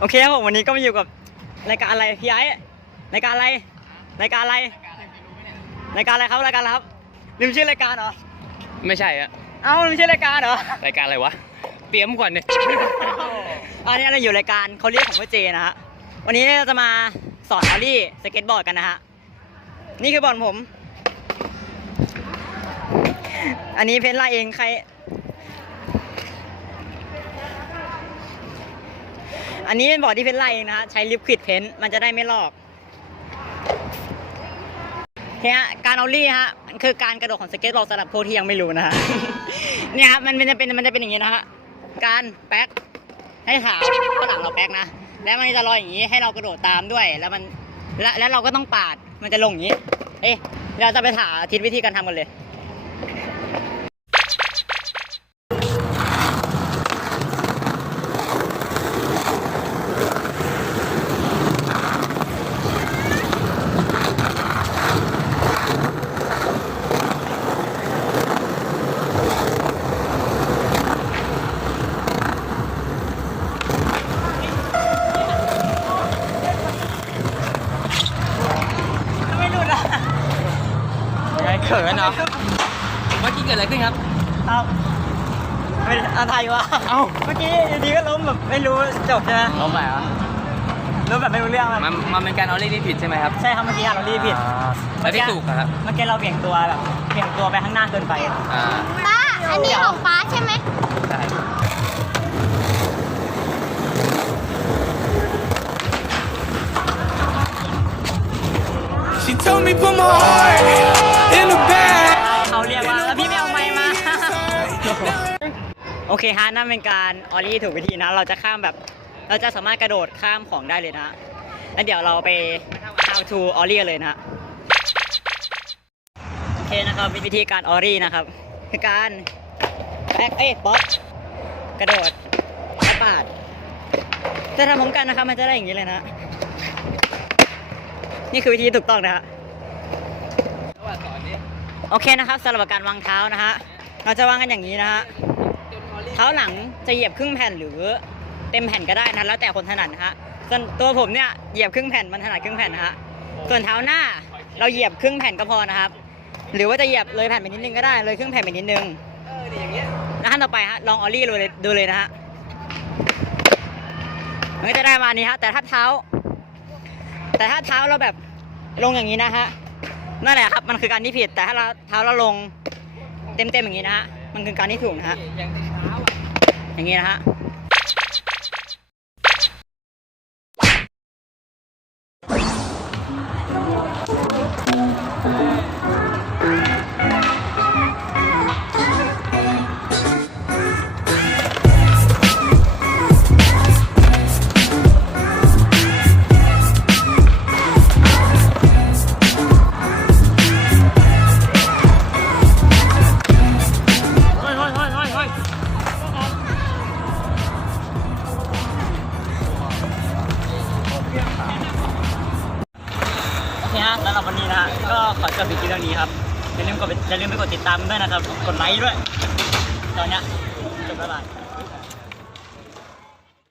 โอเคครับผมวันนี้ก็มาอยู่กับรายการอะไรพี่ไอ้รายการอะไรรายการอะไรรายการอะไรครับรายการอะไรครับลืมชื่อรายการเหรอไม่ใช่อะเอ้าลืมชื่อรายการเหรอรายการอะไรวะเตรียมก่อนเนี่ยอันนี้เราอยู่รายการเขาเรียกของพ่อเจนะฮะวันนี้เราจะมาสอนออลลี่สเก็ตบอร์ดกันนะฮะนี่คือบอร์ดผม อันนี้เพ้นท์ลายเองใคร อันนี้เป็นบอร์ดที่เพ้นท์ลายเองนะฮะใช้ลิควิดเพ้นท์มันจะได้ไม่ลอกเนี่ยการเอาลี่ฮะมันคือการกระโดดของสเก็ตบอร์ดสำหรับพวกที่ยังไม่รู้นะฮะเนี่ยครับมันมันจะเป็นมันจะเป็นอย่างนี้นะฮะการแป๊กให้ขาข้างหลังเราแป๊กนะแล้วมันจะลอยอย่างนี้ให้เรากระโดดตามด้วย แล้วมันแล้วแล้วเราก็ต้องปาดมันจะลงอย่างนี้ เอ๊ะเราจะไปถาทิศวิธีการทำกันเลย ไม่หลุดอะ ไง เขินเนาะเมื่อกี้เกิดอะไรขึ้นครับครับไม่อาไทยวะเอ้าเมื่อกี้อยู่ดีก็ล้มแบบไม่รู้จบใช่ไหมล้มไปเหรอล้มแบบไม่รู้เรื่องแบบมันมันเป็นการเอาเล่นที่ผิดใช่ไหมครับ ใช่ครับเมื่อกี้เรารีบผิดแล้วที่ถูกอะครับ เมื่อกี้เราเบี่ยงตัวแบบเบี่ยงตัวไปข้างหน้าเกินไปอ่าป้าอันนี้ของป้าใช่ไหมใช่ She told me put my heart โอเคฮะนั่นเป็นการออลลี่ถูกวิธีนะ เราจะข้ามแบบเราจะสามารถกระโดดข้ามของได้เลยนะแล้วเดี๋ยวเราไป how to ออลลี่กันเลยนะโอเคนะครับวิธีการออลลี่นะครับ คือการแบ็คเอ้ยป๊อปกระโดดแล้วปาดจะทำพร้อมกันนะครับมันจะได้อย่างนี้เลยนะ นี่คือวิธีถูกต้องนะฮะโอเคนะครับสำหรับการวางเท้านะฮะเราจะวางกันอย่างนี้นะฮะ เท้าหลังจะเหยียบครึ่งแผ่นหรือเต็มแผ่นก็ได้นะแล้วแต่คนถนัดนะฮะส่วนตัวผมเนี่ยเหยียบครึ่งแผ่นมันถนัดครึ่งแผ่นนะฮะส่วนเท้าหน้าเราเหยียบครึ่งแผ่นก็พอนะครับ หรือว่าจะเหยียบเลยแผ่นไปนิดนึงก็ได้เลยครึ่งแผ่นไปนิดนึงเออนี่อย่างเงี้ยแล้วขั้นต่อไปฮะลองออลลี่ดูเลยดูเลยนะฮะมันก็จะได้ประมาณนี้ฮะแต่ถ้าเท้า แต่ถ้าเท้าเราแบบลงอย่างนี้นะฮะนั่นแหละครับมันคือการที่ผิดแต่ถ้าเราเท้าเราลงเต็มๆอย่างนี้นะฮะ มันคือการที่ถูกนะฮะอย่างเช้าอะอย่างนี้นะฮะ นะฮะก็ขอจบวิดีโอเท่านี้ครับอย่าลืมกดอย่าลืมไปกดติดตามด้วยนะครับ กดไลค์ด้วย ตอนเนี้ยจบแล้วบาย